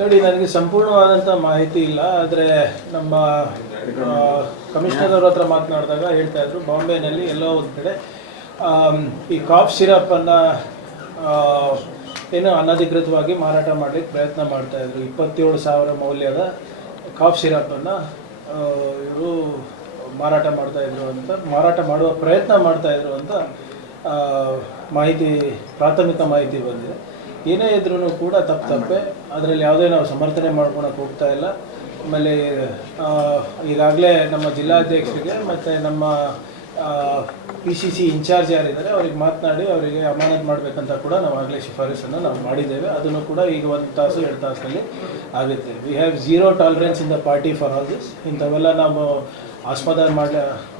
ನೋಡಿ, ನನಗೆ ಸಂಪೂರ್ಣವಾದಂಥ ಮಾಹಿತಿ ಇಲ್ಲ, ಆದರೆ ನಮ್ಮ ಕಮಿಷನರ್ ಅವ್ರ ಹತ್ರ ಮಾತನಾಡಿದಾಗ ಹೇಳ್ತಾ ಇದ್ರು, ಬಾಂಬೆನಲ್ಲಿ ಎಲ್ಲೋ ಒಂದ್ ಕಡೆ ಈ ಕಾಫ್ ಸಿರಪ್ಪನ್ನು ಏನು ಅನಧಿಕೃತವಾಗಿ ಮಾರಾಟ ಮಾಡಲಿಕ್ಕೆ ಪ್ರಯತ್ನ ಮಾಡ್ತಾ ಇದ್ರು. ಇಪ್ಪತ್ತೇಳು ಸಾವಿರ ಮೌಲ್ಯದ ಕಾಫ್ ಸಿರಪ್ಪನ್ನು ಇವರು ಮಾರಾಟ ಮಾಡ್ತಾ ಇದ್ರು ಅಂತ, ಮಾರಾಟ ಮಾಡುವ ಪ್ರಯತ್ನ ಮಾಡ್ತಾ ಇದ್ರು ಅಂತ ಮಾಹಿತಿ, ಪ್ರಾಥಮಿಕ ಮಾಹಿತಿ ಬಂದಿದೆ. ಏನೇ ಇದ್ರೂ ಕೂಡ ತಪ್ಪು ತಪ್ಪೆ. ಅದರಲ್ಲಿ ಯಾವುದೇ ನಾವು ಸಮರ್ಥನೆ ಮಾಡ್ಕೊಳಕ್ಕೆ ಹೋಗ್ತಾ ಇಲ್ಲ. ಆಮೇಲೆ ಈಗಾಗಲೇ ನಮ್ಮ ಜಿಲ್ಲಾಧ್ಯಕ್ಷರಿಗೆ ಮತ್ತು ನಮ್ಮ ಪಿ ಸಿ ಸಿ ಇನ್ಚಾರ್ಜ್ ಯಾರಿದ್ದಾರೆ ಅವ್ರಿಗೆ ಮಾತನಾಡಿ ಅವರಿಗೆ ಅಮಾನತ್ ಮಾಡಬೇಕಂತ ಕೂಡ ನಾವು ಆಗಲೇ ಶಿಫಾರಸನ್ನು ನಾವು ಮಾಡಿದ್ದೇವೆ. ಅದನ್ನು ಕೂಡ ಈಗ ಒಂದು ತಾಸು ಎರಡು ತಾಸಿನಲ್ಲಿ ಆಗುತ್ತೆ. We have zero tolerance in the party for all this ಇಂಥವೆಲ್ಲ ನಾವು ಆಸ್ಪದ ಮಾಡ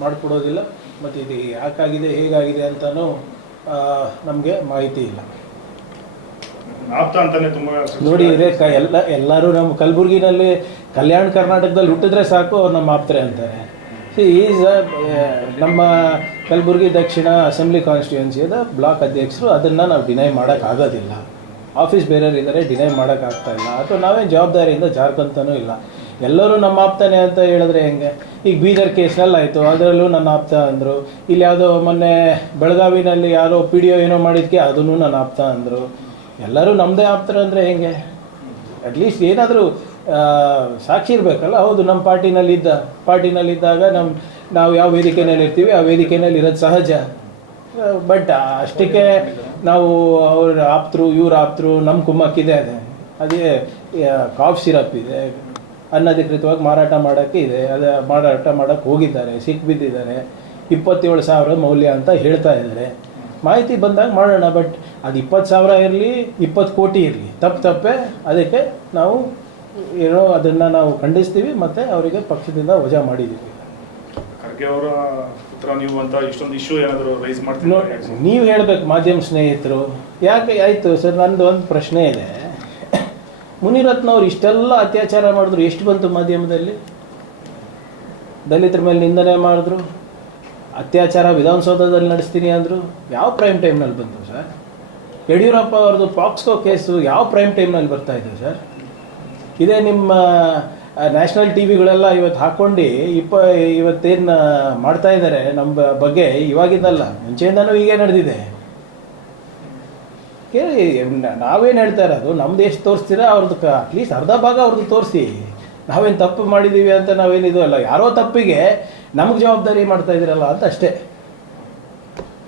ಮಾಡಿಕೊಡೋದಿಲ್ಲ. ಮತ್ತು ಇದು ಯಾಕಾಗಿದೆ ಹೇಗಾಗಿದೆ ಅಂತಲೂ ನಮಗೆ ಮಾಹಿತಿ ಇಲ್ಲ. ನೋಡಿ ರೇಖಾ ಎಲ್ಲ ಎಲ್ಲರೂ ನಮ್ಮ ಕಲಬುರಗಿನಲ್ಲಿ ಕಲ್ಯಾಣ ಕರ್ನಾಟಕದಲ್ಲಿ ಹುಟ್ಟಿದ್ರೆ ಸಾಕು ಅವ್ರು ನಮ್ಮ ಆಪ್ತರೆ ಅಂತಾರೆ. ಈಸ್ ನಮ್ಮ ಕಲಬುರಗಿ ದಕ್ಷಿಣ ಅಸೆಂಬ್ಲಿ ಕಾನ್ಸ್ಟಿಟ್ಯೂನ್ಸಿಯದ ಬ್ಲಾಕ್ ಅಧ್ಯಕ್ಷರು, ಅದನ್ನು ನಾವು ಡಿನೈ ಮಾಡೋಕ್ಕಾಗೋದಿಲ್ಲ ಆಫೀಸ್ ಬೇರೆಯವ್ರು ಇದ್ದಾರೆ ಡಿನೈ ಮಾಡೋಕ್ಕಾಗ್ತಾ ಇಲ್ಲ. ಅಥವಾ ನಾವೇ ಜವಾಬ್ದಾರಿಯಿಂದ ಜಾರ್ಕಂತನೂ ಇಲ್ಲ. ಎಲ್ಲರೂ ನಮ್ಮ ಆಪ್ತಾನೆ ಅಂತ ಹೇಳಿದ್ರೆ ಹೆಂಗೆ? ಈಗ ಬೀದರ್ ಕೇಸ್ನಲ್ಲಿ ಆಯಿತು, ಅದರಲ್ಲೂ ನನ್ನ ಆಪ್ತ ಅಂದರು. ಇಲ್ಲಿ ಯಾವುದೋ ಮೊನ್ನೆ ಬೆಳಗಾವಿನಲ್ಲಿ ಯಾರೋ ಪಿ ಡಿ ಒ ಏನೋ ಮಾಡಿದ್ಕೆ ಅದನ್ನು ನನ್ನ ಆಪ್ತ ಅಂದರು. ಎಲ್ಲರೂ ನಮ್ಮದೇ ಆಪ್ತರು ಅಂದರೆ ಹೆಂಗೆ? ಅಟ್ಲೀಸ್ಟ್ ಏನಾದರೂ ಸಾಕ್ಷಿ ಇರಬೇಕಲ್ಲ? ಹೌದು, ನಮ್ಮ ಪಾರ್ಟಿನಲ್ಲಿದ್ದ, ಪಾರ್ಟಿನಲ್ಲಿದ್ದಾಗ ನಮ್ಮ ನಾವು ಯಾವ ವೇದಿಕೆಯಲ್ಲಿ ಇರ್ತೀವಿ, ಆ ವೇದಿಕೆಯಲ್ಲಿ ಇರೋದು ಸಹಜ. ಬಟ್ ಅಷ್ಟಕ್ಕೆ ನಾವು ಅವ್ರ ಆಪ್ತರು ಇವ್ರ ಆಪ್ತರು ನಮ್ಮ ಕುಮ್ಮಕ್ಕಿದೆ ಅದೇ. ಅದೇ ಕಾಫ್ ಸಿರಪ್ ಇದೆ. ಅನಧಿಕೃತವಾಗಿ ಮಾರಾಟ ಮಾಡೋಕ್ಕೆ ಇದೆ. ಅದು, ಮಾರಾಟ ಮಾಡೋಕ್ಕೆ ಹೋಗಿದ್ದಾರೆ ಸಿಕ್ಬಿದ್ದಿದ್ದಾರೆ ಇಪ್ಪತ್ತೇಳು ಸಾವಿರ ಮೌಲ್ಯ ಅಂತ ಹೇಳ್ತಾ ಇದ್ದಾರೆ. ಮಾಹಿತಿ ಬಂದಾಗ ಮಾಡೋಣ ಬಟ್ ಅದು ಇಪ್ಪತ್ತು ಸಾವಿರ ಇರಲಿ, ಇಪ್ಪತ್ತು ಕೋಟಿ ಇರಲಿ. ತಪ್ಪು ತಪ್ಪೇ, ಅದಕ್ಕೆ ನಾವು ಏನೋ ಅದನ್ನು ನಾವು ಖಂಡಿಸ್ತೀವಿ ಮತ್ತು ಅವರಿಗೆ ಪಕ್ಷದಿಂದ ವಜಾ ಮಾಡಿದ್ದೀವಿ. ಖರ್ಗೆ ಅವರ ಪುತ್ರ ನೀವು ಅಂತ ಇಷ್ಟೊಂದು ಇಶ್ಯೂ ಏನಾದರೂ ರೈಸ್ ಮಾಡ್ತೀವಿ ನೀವು ಹೇಳ್ಬೇಕು ಮಾಧ್ಯಮ ಸ್ನೇಹಿತರು. ಯಾಕೆ ಆಯಿತು ಸರ್? ನಂದು ಒಂದು ಪ್ರಶ್ನೆ ಇದೆ. ಮುನಿರತ್ನ ಮುನಿರತ್ನವ್ರು ಇಷ್ಟೆಲ್ಲ ಅತ್ಯಾಚಾರ ಮಾಡಿದ್ರು ಎಷ್ಟು ಬಂತು ಮಾಧ್ಯಮದಲ್ಲಿ? ದಲಿತರ ಮೇಲೆ ನಿಂದನೆ ಮಾಡಿದ್ರು ಅತ್ಯಾಚಾರ ವಿಧಾನಸೌಧದಲ್ಲಿ ನಡೆಸ್ತೀನಿ ಅಂದರು ಯಾವ ಪ್ರೈಮ್ ಟೈಮ್ನಲ್ಲಿ ಬಂತು ಸರ್? ಯಡಿಯೂರಪ್ಪ ಅವ್ರದ್ದು ಪಾಕ್ಸ್ಕೋ ಕೇಸು ಯಾವ ಪ್ರೈಮ್ ಟೈಮ್ನಲ್ಲಿ ಬರ್ತಾ ಇದೆ ಸರ್? ಇದೇ ನಿಮ್ಮ ನ್ಯಾಷನಲ್ ಟಿ ವಿಗಳೆಲ್ಲ ಇವತ್ತು ಹಾಕ್ಕೊಂಡು ಇಪ್ಪ, ಇವತ್ತೇನು ಮಾಡ್ತಾ ಇದ್ದಾರೆ ನಮ್ಮ ಬಗ್ಗೆ ಇವಾಗಿದ್ದಲ್ಲ ಮುಂಚೆಯಿಂದನೂ ಹೀಗೆ ನಡೆದಿದೆ. ಕೇಳಿ ನಾವೇನು ಹೇಳ್ತಾ ಇರೋದು? ನಮ್ದು ಎಷ್ಟು ತೋರಿಸ್ತೀರಾ? ಅವ್ರದ್ದು ಅಟ್ಲೀಸ್ಟ್ ಅರ್ಧ ಭಾಗ ಅವ್ರದ್ದು ತೋರಿಸಿ. ನಾವೇನು ತಪ್ಪು ಮಾಡಿದ್ದೀವಿ ಅಂತ ನಾವೇನಿದು ಅಲ್ಲ. ಯಾರೋ ತಪ್ಪಿಗೆ ನಮಗೆ ಜವಾಬ್ದಾರಿ ಮಾಡ್ತಾ ಇದ್ದೀರಲ್ಲ ಅಂತ ಅಷ್ಟೇ.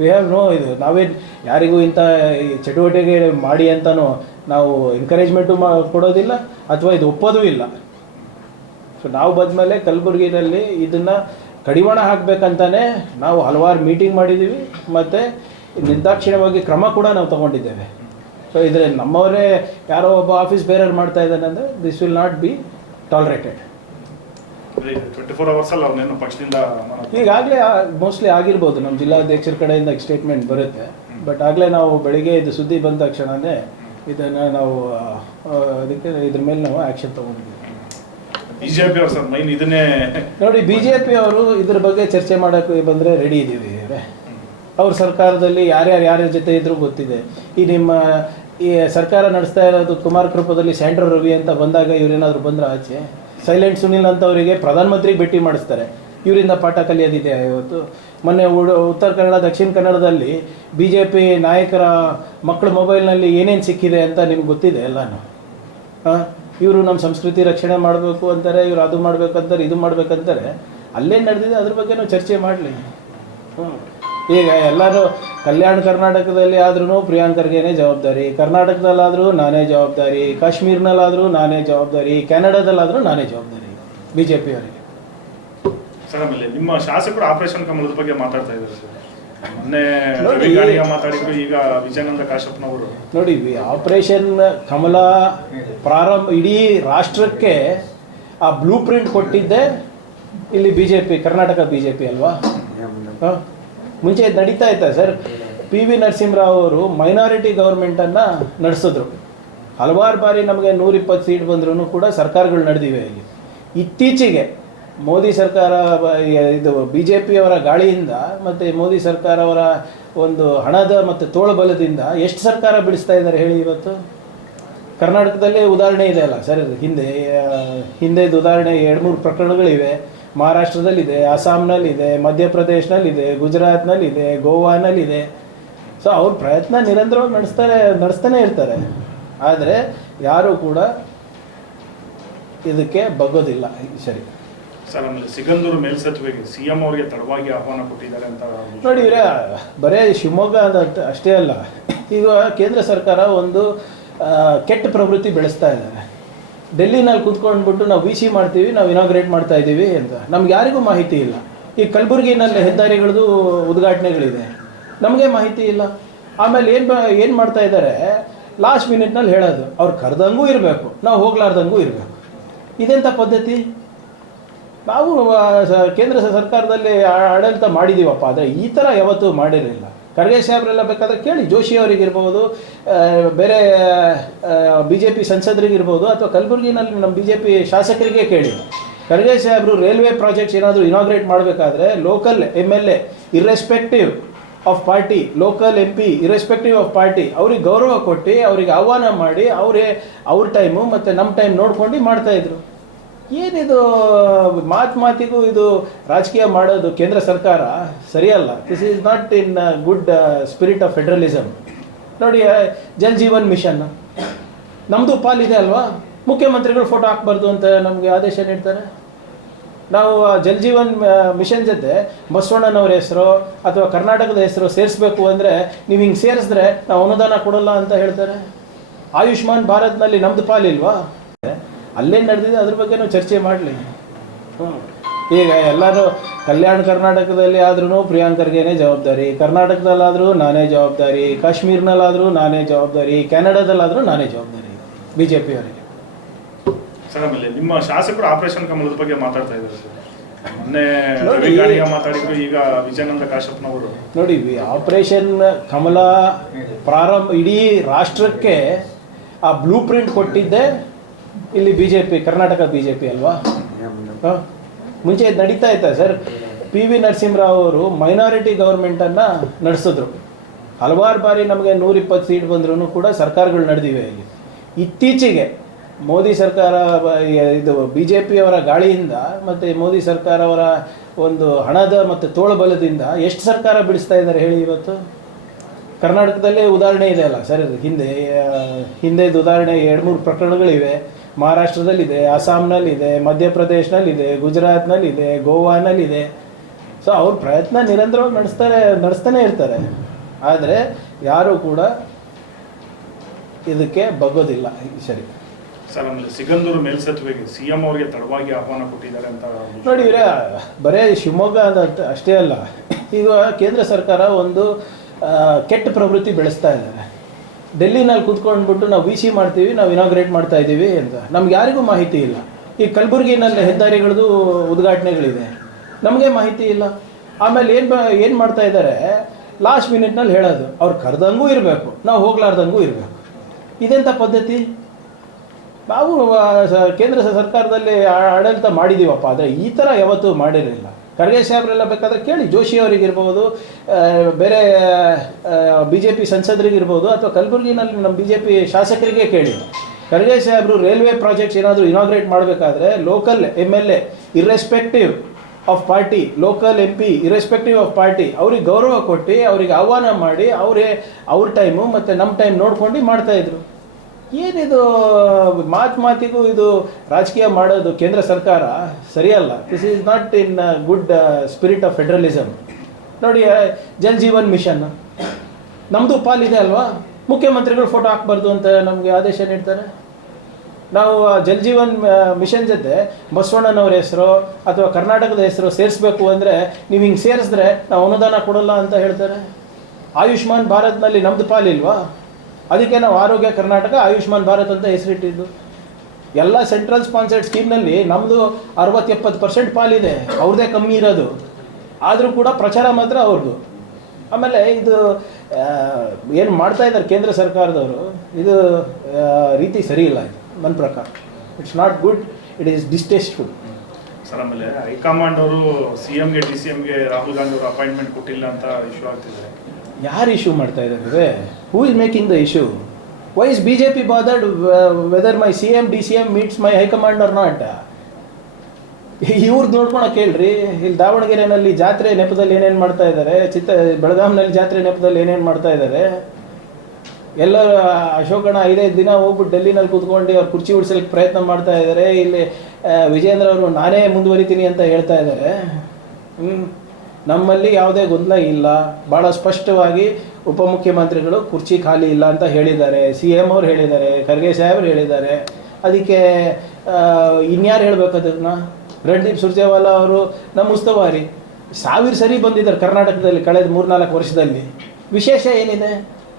ವಿ ಹ್ಯಾವ್ ನೋ ಇದು ನಾವೇ ಯಾರಿಗೂ ಇಂಥ ಚಟುವಟಿಕೆ ಮಾಡಿ ಅಂತನೂ ನಾವು ಎನ್ಕರೇಜ್ಮೆಂಟು ಮಾ ಕೊಡೋದಿಲ್ಲ ಅಥವಾ ಇದು ಒಪ್ಪೋದೂ ಇಲ್ಲ. ಸೊ ನಾವು ಬಂದಮೇಲೆ ಕಲಬುರಗಿನಲ್ಲಿ ಇದನ್ನು ಕಡಿವಾಣ ಹಾಕಬೇಕಂತಾನೆ ನಾವು ಹಲವಾರು ಮೀಟಿಂಗ್ ಮಾಡಿದ್ದೀವಿ ಮತ್ತು ನಿರ್ದಾಕ್ಷಿಣ್ಯವಾಗಿ ಕ್ರಮ ಕೂಡ ನಾವು ತಗೊಂಡಿದ್ದೇವೆ. ಸೊ ಇದ್ರೆ ನಮ್ಮವರೇ ಯಾರೋ ಒಬ್ಬ ಆಫೀಸ್ ಬೇರೆಯವ್ರು ಮಾಡ್ತಾ ಇದ್ದಾನೆ ಅಂದರೆ this will not be tolerated twenty four hours ಅಲ್ಲಿ ಅವ್ರನ್ನೇನು ಪಕ್ಷದಿಂದ ಅಮಾನತು ಈಗಾಗಲೇ ಮೋಸ್ಟ್ಲಿ ಆಗಿರ್ಬೋದು ನಮ್ಮ ಜಿಲ್ಲಾಧ್ಯಕ್ಷರ ಕಡೆಯಿಂದ ಸ್ಟೇಟ್ಮೆಂಟ್ ಬರುತ್ತೆ. ಬಟ್ ಆಗಲೇ ನಾವು ಬೆಳಿಗ್ಗೆ ಇದು ಸುದ್ದಿ ಬಂದ ತಕ್ಷಣವೇ ಇದನ್ನು ನಾವು ಅದಕ್ಕೆ ಇದ್ರ ಮೇಲೆ ನಾವು ಆ್ಯಕ್ಷನ್ ತೊಗೊಂಡಿದ್ದೀವಿ. ಬಿಜೆಪಿ ಅವರು ಸರ್ ಮೈನ್ ಇದನ್ನೇ ನೋಡಿ ಬಿಜೆಪಿ ಅವರು ಇದ್ರ ಬಗ್ಗೆ ಚರ್ಚೆ ಮಾಡೋಕೆ ಬಂದರೆ ರೆಡಿ ಇದ್ದೀವಿ ಅವ್ರ ಸರ್ಕಾರದಲ್ಲಿ ಯಾರ್ಯಾರು ಯಾರ್ಯಾರ ಜೊತೆ ಇದ್ರೂ ಗೊತ್ತಿದೆ. ಈ ನಿಮ್ಮ ಈ ಸರ್ಕಾರ ನಡೆಸ್ತಾ ಇರೋದು ಕುಮಾರ್ ಕೃಪದಲ್ಲಿ ಸ್ಯಾಂಡ್ರೋ ರವಿ ಅಂತ ಬಂದಾಗ ಇವರೇನಾದರೂ ಬಂದ್ರೆ ಆಚೆ? ಸೈಲೆಂಟ್ ಸುನಿಲ್ ಅಂತ ಅವರಿಗೆ ಪ್ರಧಾನಮಂತ್ರಿಗೆ ಭೇಟಿ ಮಾಡಿಸ್ತಾರೆ. ಇವರಿಂದ ಪಾಠ ಕಲಿಯೋದಿದೆ ಇವತ್ತು. ಮೊನ್ನೆ ಉತ್ತರ ಕನ್ನಡ, ದಕ್ಷಿಣ ಕನ್ನಡದಲ್ಲಿ ಬಿ ಜೆ ಪಿ ನಾಯಕರ ಮಕ್ಕಳ ಮೊಬೈಲ್ನಲ್ಲಿ ಏನೇನು ಸಿಕ್ಕಿದೆ ಅಂತ ನಿಮ್ಗೆ ಗೊತ್ತಿದೆ ಎಲ್ಲನೂ? ಹಾಂ ಇವರು ನಮ್ಮ ಸಂಸ್ಕೃತಿ ರಕ್ಷಣೆ ಮಾಡಬೇಕು ಅಂತಾರೆ, ಇವರು ಅದು ಮಾಡಬೇಕು ಅಂತಾರೆ, ಇದು ಮಾಡ್ಬೇಕಂತಾರೆ ಅಲ್ಲೇನು ನಡೆದಿದೆ ಅದ್ರ ಬಗ್ಗೆನೂ ಚರ್ಚೆ ಮಾಡಲಿ. ಈಗ ಎಲ್ಲರೂ ಕಲ್ಯಾಣ ಕರ್ನಾಟಕದಲ್ಲಿ ಆದ್ರೂ ಪ್ರಿಯಾಂಕರ್ಗೇನೆ ಜವಾಬ್ದಾರಿ. ಕರ್ನಾಟಕದಲ್ಲಾದರೂ ನಾನೇ ಜವಾಬ್ದಾರಿ. ಕಾಶ್ಮೀರ್ನಲ್ಲಾದರೂ ನಾನೇ ಜವಾಬ್ದಾರಿ. ಕೆನಡಾದಲ್ಲಾದರೂ ನಾನೇ ಜವಾಬ್ದಾರಿ. ಬಿ ಜೆ ಪಿಯವರಿಗೆ ಸರ್ ಆಮೇಲೆ ನಿಮ್ಮ ಶಾಸಕರು ಆಪರೇಷನ್ ಕಮಲದ ಬಗ್ಗೆ ಮಾತಾಡ್ತಾ ಇದ್ದಾರೆ ಸರ್. ಮೊನ್ನೆ ನೋಡಿ. ಮಾತಾಡಿದ್ರು ಈಗ ವಿಜಯನಂದ ಕಾಶಪ್ಪನವರು ನೋಡಿ ಆಪರೇಷನ್ ಕಮಲ ಪ್ರಾರಂಭ ಇಡೀ ರಾಷ್ಟ್ರಕ್ಕೆ ಆ ಬ್ಲೂ ಪ್ರಿಂಟ್ ಕೊಟ್ಟಿದ್ದೆ. ಇಲ್ಲಿ BJP J P Karnataka BJP J P ಅಲ್ವಾ? ಮುಂಚೆ ನಡೀತಾ ಇತ್ತ ಸರ್. ಪಿ ವಿ ನರಸಿಂಹರಾವ್ ಅವರು ಮೈನಾರಿಟಿ ಗೌರ್ಮೆಂಟನ್ನು ನಡೆಸಿದ್ರು. ಹಲವಾರು ಬಾರಿ ನಮಗೆ ನೂರಿಪ್ಪತ್ತು ಸೀಟ್ ಬಂದ್ರೂ ಕೂಡ ಸರ್ಕಾರಗಳು ನಡೆದಿವೆ ಇಲ್ಲಿ. ಇತ್ತೀಚೆಗೆ ಮೋದಿ ಸರ್ಕಾರ ಇದು ಬಿ ಜೆ ಪಿಯವರ ಗಾಳಿಯಿಂದ ಮತ್ತು ಮೋದಿ ಸರ್ಕಾರ ಅವರ ಒಂದು ಹಣದ ಮತ್ತು ತೋಳಬಲದಿಂದ ಎಷ್ಟು ಸರ್ಕಾರ ಬಿಡಿಸ್ತಾ ಇದ್ದಾರೆ ಹೇಳಿ ಇವತ್ತು? ಕರ್ನಾಟಕದಲ್ಲೇ ಉದಾಹರಣೆ ಇದೆ ಅಲ್ಲ ಸರ್. ಹಿಂದೆ ಹಿಂದೆದು ಉದಾಹರಣೆ ಎರಡು ಮೂರು ಪ್ರಕರಣಗಳಿವೆ. ಮಹಾರಾಷ್ಟ್ರದಲ್ಲಿದೆ ಅಸ್ಸಾಂನಲ್ಲಿದೆ ಮಧ್ಯಪ್ರದೇಶ್ನಲ್ಲಿದೆ ಗುಜರಾತ್ನಲ್ಲಿದೆ ಗೋವಾನಲ್ಲಿದೆ. ಸೊ ಅವ್ರ ಪ್ರಯತ್ನ ನಿರಂತರವಾಗಿ ನಡೆಸ್ತಾರೆ ನಡೆಸ್ತಾನೆ ಇರ್ತಾರೆ. ಆದರೆ ಯಾರೂ ಕೂಡ ಇದಕ್ಕೆ ಬಗ್ಗೋದಿಲ್ಲ. ಸರಿ. ಸರ್ ಆಮೇಲೆ ಸಿಗಂದೂರು ಸಿ ಸಿಎಂ ಅವರಿಗೆ ತಡವಾಗಿ ಆಹ್ವಾನ ಕೊಟ್ಟಿದ್ದಾರೆ ಅಂತ ನೋಡಿ ಬರೀ ಬರೇ ಶಿವಮೊಗ್ಗ ಅಷ್ಟೇ ಅಲ್ಲ. ಈಗ ಕೇಂದ್ರ ಸರ್ಕಾರ ಒಂದು ಕೆಟ್ಟ ಪ್ರವೃತ್ತಿ ಬೆಳೆಸ್ತಾ ಇದ್ದಾರೆ. ಡೆಲ್ಲಿನಲ್ಲಿ ಕೂತ್ಕೊಂಡ್ಬಿಟ್ಟು ನಾವು ವಿ ಸಿ ಮಾಡ್ತೀವಿ, ನಾವು ಇನಾಗ್ರೇಟ್ ಮಾಡ್ತಾ ಇದ್ದೀವಿ ಅಂತ. ನಮ್ಗೆ ಯಾರಿಗೂ ಮಾಹಿತಿ ಇಲ್ಲ. ಈ ಕಲಬುರಗಿನಲ್ಲಿ ಹೆದ್ದಾರಿಗಳದ್ದು ಉದ್ಘಾಟನೆಗಳಿದೆ. ನಮಗೆ ಮಾಹಿತಿ ಇಲ್ಲ. ಆಮೇಲೆ ಏನು ಏನು ಮಾಡ್ತಾ ಇದ್ದಾರೆ? ಲಾಸ್ಟ್ ಮಿನಿಟ್ನಲ್ಲಿ ಹೇಳೋದು, ಅವ್ರು ಕರೆದಂಗೂ ಇರಬೇಕು, ನಾವು ಹೋಗ್ಲಾರ್ದಂಗೂ ಇರಬೇಕು. ಇದೆಂಥ ಪದ್ಧತಿ? ನಾವು ಕೇಂದ್ರ ಸರ್ಕಾರದಲ್ಲಿ ಆಡಳಿತ ಮಾಡಿದ್ದೀವಪ್ಪ ಆದರೆ ಈ ಥರ ಯಾವತ್ತೂ ಮಾಡಿರಲಿಲ್ಲ. ಖರ್ಗೆ ಸಾಹೇಬ್ರೆಲ್ಲ ಬೇಕಾದ್ರೆ ಕೇಳಿ. ಜೋಶಿ ಅವರಿಗಿರ್ಬೋದು ಬೇರೆ ಬಿ ಜೆ ಪಿ ಸಂಸದರಿಗಿರ್ಬೋದು ಅಥವಾ ಕಲಬುರಗಿನಲ್ಲಿ ನಮ್ಮ ಬಿ ಜೆ ಪಿ ಶಾಸಕರಿಗೆ ಕೇಳಿ. ಖರ್ಗೆ ಸಾಹೇಬರು ರೈಲ್ವೆ ಪ್ರಾಜೆಕ್ಟ್ಸ್ ಏನಾದರೂ ಇನಾಗ್ರೇಟ್ ಮಾಡಬೇಕಾದ್ರೆ local M L A irrespective of party local M P irrespective of party ಅವ್ರಿಗೆ ಗೌರವ ಕೊಟ್ಟು ಅವರಿಗೆ ಆಹ್ವಾನ ಮಾಡಿ ಅವರೇ, ಅವ್ರ ಟೈಮು ಮತ್ತು ನಮ್ಮ ಟೈಮ್ ನೋಡ್ಕೊಂಡು ಮಾಡ್ತಾಯಿದ್ರು ಏನಿದು, ಮಾತು ಮಾತಿಗೂ ಇದು ರಾಜಕೀಯ ಮಾಡೋದು ಕೇಂದ್ರ ಸರ್ಕಾರ? ಸರಿಯಲ್ಲ. This is not in good spirit of federalism ನೋಡಿ ಜಲ್ ಜೀವನ್ ಮಿಷನ್. ನಮ್ಮದು ಪಾಲಿದೆ ಅಲ್ವಾ? ಮುಖ್ಯಮಂತ್ರಿಗಳು ಫೋಟೋ ಹಾಕ್ಬಾರ್ದು ಅಂತ ನಮಗೆ ಆದೇಶ ನೀಡ್ತಾರೆ. ನಾವು ಜಲ್ ಜೀವನ್ ಮಿಷನ್ ಜೊತೆ ಬಸವಣ್ಣನವ್ರ ಹೆಸರು ಅಥವಾ ಕರ್ನಾಟಕದ ಹೆಸರು ಸೇರಿಸ್ಬೇಕು ಅಂದರೆ ನೀವು ಹಿಂಗೆ ಸೇರಿಸಿದ್ರೆ ನಾವು ಅನುದಾನ ಕೊಡಲ್ಲ ಅಂತ ಹೇಳ್ತಾರೆ. ಆಯುಷ್ಮಾನ್ ಭಾರತ್ನಲ್ಲಿ ನಮ್ದು ಪಾಲಿಲ್ವಾ? ಅಲ್ಲೇನು ನಡೆದಿದೆ ಅದ್ರ ಬಗ್ಗೆನೂ ಚರ್ಚೆ ಮಾಡಲಿ. ಈಗ ಎಲ್ಲರೂ ಕಲ್ಯಾಣ ಕರ್ನಾಟಕದಲ್ಲಿ ಆದ್ರೂ ಪ್ರಿಯಾಂಕರ್ಗೇನೆ ಜವಾಬ್ದಾರಿ ಕರ್ನಾಟಕದಲ್ಲಾದರೂ ನಾನೇ ಜವಾಬ್ದಾರಿ ಕಾಶ್ಮೀರ್ನಲ್ಲಾದರೂ ನಾನೇ ಜವಾಬ್ದಾರಿ ಕೆನಡಾದಲ್ಲಾದರೂ ನಾನೇ ಜವಾಬ್ದಾರಿ ಬಿ ಜೆ ಪಿಯವರಿಗೆ ಸರ್ ಆಮೇಲೆ ನಿಮ್ಮ ಶಾಸಕರು ಆಪರೇಷನ್ ಕಮಲದ ಬಗ್ಗೆ ಮಾತಾಡ್ತಾ ಇದ್ದಾರೆ ಸರ್. ಮೊನ್ನೆ ಮಾತಾಡಿದ್ರು ಈಗ ವಿಜಯನಂದ ಕಾಶ್ಯಪ್ನವರು ನೋಡಿ ಆಪರೇಷನ್ ಕಮಲ ಪ್ರಾರಂಭ ಇಡೀ ರಾಷ್ಟ್ರಕ್ಕೆ ಆ ಬ್ಲೂ ಪ್ರಿಂಟ್ ಕೊಟ್ಟಿದ್ದೆ. ಇಲ್ಲಿ B J P Karnataka B J P ಅಲ್ವಾ ಮುಂಚೆ ನಡೀತಾ ಇತ್ತ ಸರ್. ಪಿ ವಿ ನರಸಿಂಹರಾವ್ ಅವರು ಮೈನಾರಿಟಿ ಗೌರ್ಮೆಂಟನ್ನು ನಡೆಸಿದ್ರು. ಹಲವಾರು ಬಾರಿ ನಮಗೆ ನೂರಿಪ್ಪತ್ತು ಸೀಟ್ ಬಂದ್ರೂ ಕೂಡ ಸರ್ಕಾರಗಳು ನಡೆದಿವೆ ಇಲ್ಲಿ. ಇತ್ತೀಚೆಗೆ ಮೋದಿ ಸರ್ಕಾರ, ಇದು ಬಿ ಜೆ ಪಿಯವರ ಗಾಳಿಯಿಂದ ಮತ್ತು ಮೋದಿ ಸರ್ಕಾರ ಅವರ ಒಂದು ಹಣದ ಮತ್ತು ತೋಳಬಲದಿಂದ ಎಷ್ಟು ಸರ್ಕಾರ ಬಿಡಿಸ್ತಾ ಇದ್ದಾರೆ ಹೇಳಿ ಇವತ್ತು? ಕರ್ನಾಟಕದಲ್ಲೇ ಉದಾಹರಣೆ ಇದೆ ಅಲ್ಲ ಸರ್. ಹಿಂದೆ, ಹಿಂದೆದು ಉದಾಹರಣೆ ಎರಡು ಮೂರು ಪ್ರಕರಣಗಳಿವೆ. ಮಹಾರಾಷ್ಟ್ರದಲ್ಲಿದೆ ಅಸ್ಸಾಂನಲ್ಲಿದೆ ಮಧ್ಯಪ್ರದೇಶನಲ್ಲಿದೆ ಗುಜರಾತ್ನಲ್ಲಿದೆ ಗೋವಾನಲ್ಲಿದೆ. ಸೊ ಅವ್ರ ಪ್ರಯತ್ನ ನಿರಂತರವಾಗಿ ನಡೆಸ್ತಾರೆ ನಡೆಸ್ತಾನೆ ಇರ್ತಾರೆ. ಆದರೆ ಯಾರೂ ಕೂಡ ಇದಕ್ಕೆ ಬಗ್ಗೋದಿಲ್ಲ ಸರಿ. ಸರ್ ಸಿಗಂದೂರು ಮೇಲ್ಸೇತುವೆಗೆ ಸಿಎಂ ಅವರಿಗೆ ತಡವಾಗಿ ಆಹ್ವಾನ ಕೊಟ್ಟಿದ್ದಾರೆ ಅಂತ ನೋಡಿ ಇವರೇ ಬರೇ ಶಿವಮೊಗ್ಗ ಅಷ್ಟೇ ಅಲ್ಲ. ಈಗ ಕೇಂದ್ರ ಸರ್ಕಾರ ಒಂದು ಕೆಟ್ಟ ಪ್ರವೃತ್ತಿ ಬೆಳೆಸ್ತಾ ಇದ್ದಾರೆ. ಡೆಲ್ಲಿನಲ್ಲಿ ಕೂತ್ಕೊಂಡ್ಬಿಟ್ಟು ನಾವು ವಿ ಸಿ ಮಾಡ್ತೀವಿ, ನಾವು ಇನಾಗ್ರೇಟ್ ಮಾಡ್ತಾ ಇದ್ದೀವಿ ಅಂತ. ನಮ್ಗೆ ಯಾರಿಗೂ ಮಾಹಿತಿ ಇಲ್ಲ. ಈ ಕಲಬುರಗಿನಲ್ಲಿ ಹೆದ್ದಾರಿಗಳದ್ದು ಉದ್ಘಾಟನೆಗಳಿದೆ. ನಮಗೆ ಮಾಹಿತಿ ಇಲ್ಲ. ಆಮೇಲೆ ಏನು ಏನು ಮಾಡ್ತಾ ಇದ್ದಾರೆ? ಲಾಸ್ಟ್ ಮಿನಿಟ್ನಲ್ಲಿ ಹೇಳೋದು. ಅವ್ರು ಕರೆದಂಗೂ ಇರಬೇಕು. ನಾವು ಹೋಗ್ಲಾರ್ದಂಗೂ ಇರಬೇಕು. ಇದೆಂಥ ಪದ್ಧತಿ? ನಾವು ಕೇಂದ್ರ ಸರ್ಕಾರದಲ್ಲಿ ಆಡಳಿತ ಮಾಡಿದ್ದೀವಪ್ಪ ಆದರೆ ಈ ಥರ ಯಾವತ್ತೂ ಮಾಡಿರಲಿಲ್ಲ. ಖರ್ಗೆ ಸಾಹೇಬ್ರೆಲ್ಲ ಬೇಕಾದ್ರೆ ಕೇಳಿ. ಜೋಶಿ ಅವರಿಗಿರ್ಬೋದು ಬೇರೆ ಬಿ ಜೆ ಪಿ ಸಂಸದರಿಗಿರ್ಬೋದು ಅಥವಾ ಕಲಬುರಗಿನಲ್ಲಿ ನಮ್ಮ ಬಿ ಜೆ ಪಿ ಶಾಸಕರಿಗೆ ಕೇಳಿ. ಖರ್ಗೆ ಸಾಹೇಬರು ರೈಲ್ವೆ ಪ್ರಾಜೆಕ್ಟ್ಸ್ ಏನಾದರೂ ಇನಾಗ್ರೇಟ್ ಮಾಡಬೇಕಾದ್ರೆ local M L A irrespective of party local M P irrespective of party ಅವ್ರಿಗೆ ಗೌರವ ಕೊಟ್ಟು, ಅವ್ರಿಗೆ ಆಹ್ವಾನ ಮಾಡಿ, ಅವರೇ, ಅವ್ರ ಟೈಮು ಮತ್ತು ನಮ್ಮ ಟೈಮ್ ನೋಡ್ಕೊಂಡು ಮಾಡ್ತಾಯಿದ್ರು ಏನಿದು ಮಾತು ಮಾತಿಗೂ ಇದು ರಾಜಕೀಯ ಮಾಡೋದು ಕೇಂದ್ರ ಸರ್ಕಾರ ಸರಿಯಲ್ಲ. This is not in good spirit of federalism ನೋಡಿ ಆ, ಜಲ್ ಜೀವನ್ ಮಿಷನ್. ನಮ್ಮದು ಪಾಲಿದೆ ಅಲ್ವಾ? ಮುಖ್ಯಮಂತ್ರಿಗಳು ಫೋಟೋ ಹಾಕ್ಬಾರ್ದು ಅಂತ ನಮಗೆ ಆದೇಶ ನೀಡ್ತಾರೆ. ನಾವು ಆ ಜಲ್ ಜೀವನ್ ಮಿಷನ್ ಜೊತೆ ಬಸವಣ್ಣನವ್ರ ಹೆಸರು ಅಥವಾ ಕರ್ನಾಟಕದ ಹೆಸರು ಸೇರಿಸ್ಬೇಕು ಅಂದರೆ ನೀವು ಹಿಂಗೆ ಸೇರಿಸಿದ್ರೆ ನಾವು ಅನುದಾನ ಕೊಡಲ್ಲ ಅಂತ ಹೇಳ್ತಾರೆ. ಆಯುಷ್ಮಾನ್ ಭಾರತ್ನಲ್ಲಿ ನಮ್ದು ಪಾಲಿಲ್ವಾ? ಅದಕ್ಕೆ ನಾವು ಆರೋಗ್ಯ ಕರ್ನಾಟಕ, ಆಯುಷ್ಮಾನ್ ಭಾರತ್ ಅಂತ ಹೆಸರಿಟ್ಟಿದ್ದು. ಎಲ್ಲ ಸೆಂಟ್ರಲ್ ಸ್ಪಾನ್ಸರ್ಡ್ ಸ್ಕೀಮ್ನಲ್ಲಿ ನಮ್ಮದು ಅರವತ್ತು ಎಪ್ಪತ್ತು ಪರ್ಸೆಂಟ್ ಪಾಲಿದೆ. ಅವ್ರದ್ದೇ ಕಮ್ಮಿ ಇರೋದು. ಆದರೂ ಕೂಡ ಪ್ರಚಾರ ಮಾತ್ರ ಅವ್ರದ್ದು ಆಮೇಲೆ ಇದು ಏನು ಮಾಡ್ತಾ ಇದ್ದಾರೆ ಕೇಂದ್ರ ಸರ್ಕಾರದವರು, ಇದು ರೀತಿ ಸರಿ ಇಲ್ಲ ನನ್ನ ಪ್ರಕಾರ. It's not good it is distasteful sir, ಆಮೇಲೆ ಹೈಕಮಾಂಡ್ ಅವರು ಸಿ ಎಂಗೆ ಡಿ ಸಿ ಎಂಗೆ ರಾಹುಲ್ ಗಾಂಧಿ ಅವರು ಅಪಾಯಿಂಟ್ಮೆಂಟ್ ಕೊಟ್ಟಿಲ್ಲ ಅಂತ ಇಶ್ಯೂ ಆಗ್ತಿದೆ. ಯಾರು ಇಶ್ಯೂ ಮಾಡ್ತಾ ಇದ್ದಾರೆ who is making the issue why is B J P bothered whether my C M D C M meets my high command or not ಇವ್ರದ್ದು ನೋಡ್ಕೊಳಕ್ ಹೇಳ್ರಿ, ಇಲ್ಲಿ ದಾವಣಗೆರೆನಲ್ಲಿ ಜಾತ್ರೆ ನೆಪದಲ್ಲಿ ಏನೇನು ಮಾಡ್ತಾ ಇದ್ದಾರೆ ಚಿತ್ತ, ಬೆಳಗಾಂನಲ್ಲಿ ಜಾತ್ರೆ ನೆಪದಲ್ಲಿ ಏನೇನು ಮಾಡ್ತಾ ಇದ್ದಾರೆ ಎಲ್ಲರೂ ಅಶೋಕಣ ಐದೈದು ದಿನ ಹೋಗ್ಬಿಟ್ಟು ಡೆಲ್ಲಿನಲ್ಲಿ ಕೂತ್ಕೊಂಡು ಅವ್ರು ಕುರ್ಚಿ ಉಡ್ಸಲಿಕ್ಕೆ ಪ್ರಯತ್ನ ಮಾಡ್ತಾ ಇದ್ದಾರೆ ಇಲ್ಲಿ ವಿಜೇಂದ್ರ ಅವರು ನಾನೇ ಮುಂದುವರಿತೀನಿ ಅಂತ ಹೇಳ್ತಾ ಇದ್ದಾರೆ ಹ್ಮ್. ನಮ್ಮಲ್ಲಿ ಯಾವುದೇ ಗೊಂದಲ ಇಲ್ಲ. ಭಾಳ ಸ್ಪಷ್ಟವಾಗಿ ಉಪಮುಖ್ಯಮಂತ್ರಿಗಳು ಕುರ್ಚಿ ಖಾಲಿ ಇಲ್ಲ ಅಂತ ಹೇಳಿದ್ದಾರೆ. ಸಿ ಎಂ ಅವ್ರು ಹೇಳಿದ್ದಾರೆ, ಖರ್ಗೆ ಸಾಹೇಬ್ರು ಹೇಳಿದ್ದಾರೆ. ಅದಕ್ಕೆ ಇನ್ಯಾರು ಹೇಳಬೇಕು ಅದನ್ನ? ರಣದೀಪ್ ಸುರ್ಜೇವಾಲಾ ಅವರು ನಮ್ಮ ಉಸ್ತುವಾರಿ. ಸಾವಿರ ಸರಿ ಬಂದಿದ್ದಾರೆ ಕರ್ನಾಟಕದಲ್ಲಿ ಕಳೆದ ಮೂರ್ನಾಲ್ಕು ವರ್ಷದಲ್ಲಿ. ವಿಶೇಷ ಏನಿದೆ?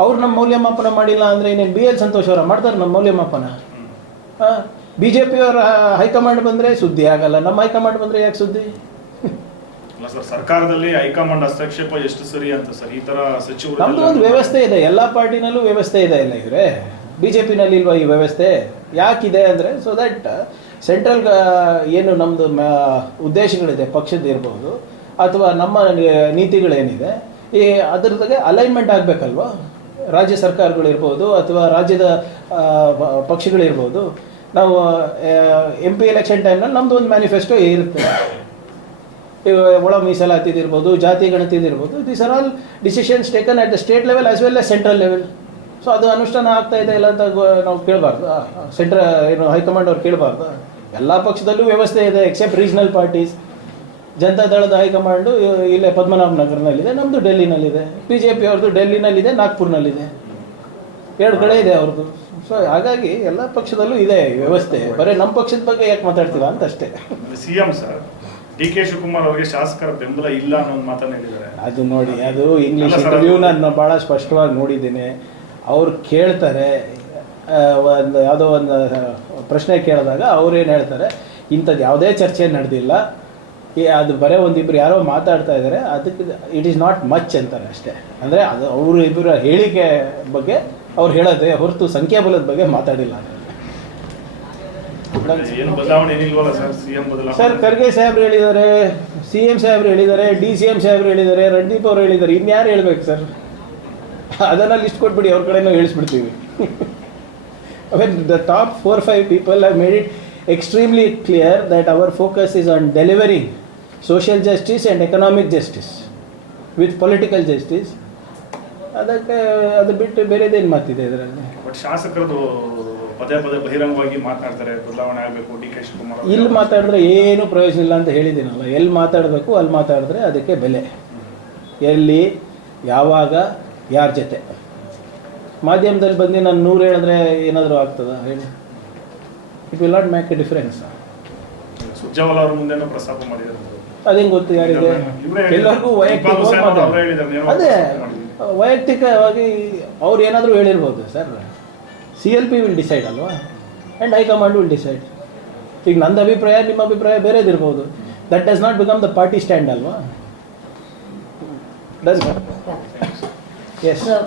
ಅವ್ರು ನಮ್ಮ ಮೌಲ್ಯಮಾಪನ ಮಾಡಿಲ್ಲ ಅಂದರೆ ಇನ್ನೇನು ಬಿ ಎಲ್ ಸಂತೋಷ್ ಅವರ ಮಾಡ್ತಾರೆ ನಮ್ಮ ಮೌಲ್ಯಮಾಪನ? ಬಿ ಜೆ ಪಿಯವರ ಹೈಕಮಾಂಡ್ ಬಂದರೆ ಸುದ್ದಿ ಆಗಲ್ಲ. ನಮ್ಮ ಹೈಕಮಾಂಡ್ ಬಂದರೆ ಯಾಕೆ ಸುದ್ದಿ? ಅಲ್ಲ ಸರ್ ಸರ್ಕಾರದಲ್ಲಿ ಹೈಕಮಾಂಡ್ ಹಸ್ತಕ್ಷೇಪ ಎಷ್ಟು ಸರಿ ಅಂತ ಸರ್? ಈ ತರ ಸಚಿವರು ನಮ್ದು ಒಂದು ವ್ಯವಸ್ಥೆ ಇದೆ. ಎಲ್ಲ ಪಾರ್ಟಿನಲ್ಲೂ ವ್ಯವಸ್ಥೆ ಇದೆ ಇಲ್ಲ ಇವರೇ. ಬಿ ಜೆ ಪಿನಲ್ಲಿ ಇಲ್ವಾ ಈ ವ್ಯವಸ್ಥೆ? ಯಾಕಿದೆ ಅಂದರೆ ಸೊ ದಟ್ ಸೆಂಟ್ರಲ್ ಏನು ನಮ್ಮದು ಉದ್ದೇಶಗಳಿದೆ ಪಕ್ಷದ ಇರ್ಬೋದು ಅಥವಾ ನಮ್ಮ ನೀತಿಗಳೇನಿದೆ ಈ ಅದರದಾಗೆ ಅಲೈನ್ಮೆಂಟ್ ಆಗ್ಬೇಕಲ್ವಾ? ರಾಜ್ಯ ಸರ್ಕಾರಗಳಿರ್ಬೋದು ಅಥವಾ ರಾಜ್ಯದ ಪಕ್ಷಗಳಿರ್ಬೋದು ನಾವು ಎಂ ಪಿ ಎಲೆಕ್ಷನ್ ಟೈಮ್ನಲ್ಲಿ ನಮ್ಮದು ಒಂದು ಮ್ಯಾನಿಫೆಸ್ಟೋ ಇರುತ್ತೆ. ಒಳ ಮೀಸಲಾತಿದಿರ್ಬೋದು, ಜಾತಿ ಗಣತಿದಿರ್ಬೋದು this are all decisions taken at the state level as well as central level so ಅದು ಅನುಷ್ಠಾನ ಆಗ್ತಾ ಇದೆ ಇಲ್ಲ ಅಂತ ನಾವು ಕೇಳಬಾರ್ದು. ಸೆಂಟ್ರ ಏನು ಹೈಕಮಾಂಡ್ ಅವ್ರು ಕೇಳಬಾರ್ದು. ಎಲ್ಲ ಪಕ್ಷದಲ್ಲೂ ವ್ಯವಸ್ಥೆ ಇದೆ ಎಕ್ಸೆಪ್ಟ್ ರೀಜನಲ್ ಪಾರ್ಟೀಸ್ ಜನತಾ ದಳದ ಹೈಕಮಾಂಡು ಇಲ್ಲೇ ಪದ್ಮನಾಭ ನಗರ್ನಲ್ಲಿದೆ ನಮ್ಮದು ಡೆಲ್ಲಿನಲ್ಲಿದೆ. ಬಿ ಜೆ ಪಿ ಅವ್ರದ್ದು ಡೆಲ್ಲಿನಲ್ಲಿದೆ, ನಾಗ್ಪುರ್ನಲ್ಲಿದೆ. ಎರಡು ಕಡೆ ಇದೆ ಅವ್ರದ್ದು ಸೊ ಹಾಗಾಗಿ ಎಲ್ಲ ಪಕ್ಷದಲ್ಲೂ ಇದೆ ವ್ಯವಸ್ಥೆ. ಬರೀ ನಮ್ಮ ಪಕ್ಷದ ಬಗ್ಗೆ ಯಾಕೆ ಮಾತಾಡ್ತೀರಾ ಅಂತ ಅಷ್ಟೇ. C M sir D K Shivakumar ಅವರಿಗೆ ಶಾಸಕರ ಬೆಂಬಲ ಇಲ್ಲ ಅನ್ನೋ ಒಂದು ಮಾತನ್ನ ಹೇಳಿದ್ದಾರೆ. ಅದು ನೋಡಿ ಅದು ಇಂಗ್ಲಿಷ್ ಇಂಟರ್ವ್ಯೂ ನಾನು ಭಾಳ ಸ್ಪಷ್ಟವಾಗಿ ನೋಡಿದ್ದೀನಿ. ಅವ್ರು ಕೇಳ್ತಾರೆ ಒಂದು ಯಾವುದೋ ಒಂದು ಪ್ರಶ್ನೆ ಕೇಳಿದಾಗ ಅವ್ರೇನು ಹೇಳ್ತಾರೆ ಇಂಥದ್ದು ಯಾವುದೇ ಚರ್ಚೆ ನಡೆದಿಲ್ಲ. ಅದು ಬರೀ ಒಂದಿಬ್ರು ಯಾರೋ ಮಾತಾಡ್ತಾ ಇದ್ದಾರೆ ಅದಕ್ಕೆ ಇಟ್ ಈಸ್ ನಾಟ್ ಮಚ್ ಅಂತಾರೆ ಅಷ್ಟೇ. ಅಂದರೆ ಅದು ಅವರು ಇಬ್ಬರ ಹೇಳಿಕೆ ಬಗ್ಗೆ ಅವ್ರು ಹೇಳೋದೇ ಹೊರತು ಸಂಖ್ಯಾಬಲದ ಬಗ್ಗೆ ಮಾತಾಡಿಲ್ಲ. ಏನು ಬದಲಾವಣೆ ಏನಿಲ್ವಲ್ಲ ಸರ್? ಸಿಎಂ ಸರ್ ಬದಲಾವಣೆ ಖರ್ಗೆ ಸಾಹೇಬ್ರು ಹೇಳಿದ್ದಾರೆ ಸಿ ಎಂ ಸಾಹೇಬ್ರು ಹೇಳಿದ್ದಾರೆ ಡಿ ಸಿ ಎಂ ಸಾಹೇಬ್ರು ಹೇಳಿದ್ದಾರೆ ರಣದೀಪ್ ಅವರು ಹೇಳಿದ್ದಾರೆ. ಇನ್ಯಾರು ಹೇಳ್ಬೇಕು ಸರ್? ಅದನ್ನ ಲಿಸ್ಟ್ ಕೊಟ್ಬಿಡಿ ಅವ್ರ ಕಡೆನೂ ಹೇಳಿಸ್ಬಿಡ್ತೀವಿ. When the top four five people have made it extremely clear that our focus is on delivering social justice and economic justice with political justice ಅದಕ್ಕೆ ಅದು ಬಿಟ್ಟು ಬೇರೆದೇನು ಮಾತಿದೆ ಇದರಲ್ಲಿ? ಬಟ್ ಶಾಸಕರದು ಪದೇ ಪದೇ ಬಹಿರಂಗವಾಗಿ ಮಾತನಾಡ್ತಾರೆ ಬದಲಾವಣೆ ಆಗಬೇಕು ಡಿ ಕೆ ಶಿವಕುಮಾರ್. ಇಲ್ಲಿ ಮಾತಾಡಿದ್ರೆ ಏನು ಪ್ರಯೋಜನ ಇಲ್ಲ ಅಂತ ಹೇಳಿದ್ದೀನಲ್ಲ ಎಲ್ಲಿ ಮಾತಾಡಬೇಕು ಅಲ್ಲಿ ಮಾತಾಡಿದ್ರೆ ಅದಕ್ಕೆ ಬೆಲೆ. ಎಲ್ಲಿ ಯಾವಾಗ ಯಾರ ಜೊತೆ. ಮಾಧ್ಯಮದಲ್ಲಿ ಬಂದು ನಾನು ನೂರು ಹೇಳಿದ್ರೆ ಏನಾದರೂ ಆಗ್ತದ? ಹೇಳಿ. It will not make a difference Surjewala ಅವ್ರ ಮುಂದೆನೂ ಪ್ರಸ್ತಾಪ ಮಾಡಿದ್ದಾರೆ. ಅದೇನು ಗೊತ್ತು ಯಾರಿಗೆ? ಎಲ್ಲರಿಗೂ ವೈಯಕ್ತಿಕ ಅದೇ ವೈಯಕ್ತಿಕವಾಗಿ ಅವ್ರು ಏನಾದರೂ ಹೇಳಿರ್ಬೋದು sir. C L P will decide ಅಲ್ವಾ? And high command will decide ಈಗ ನಂದು ಅಭಿಪ್ರಾಯ ನಿಮ್ಮ ಅಭಿಪ್ರಾಯ ಬೇರೆದಿರ್ಬೋದು that does not become the party stand ಅಲ್ವಾ? Does as uh.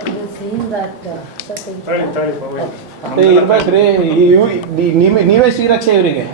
ಇರ್ಬೇಕ್ರಿ ನೀವೇ ನೀವೇ ಶ್ರೀರಕ್ಷೆ ಇವರಿಗೆ.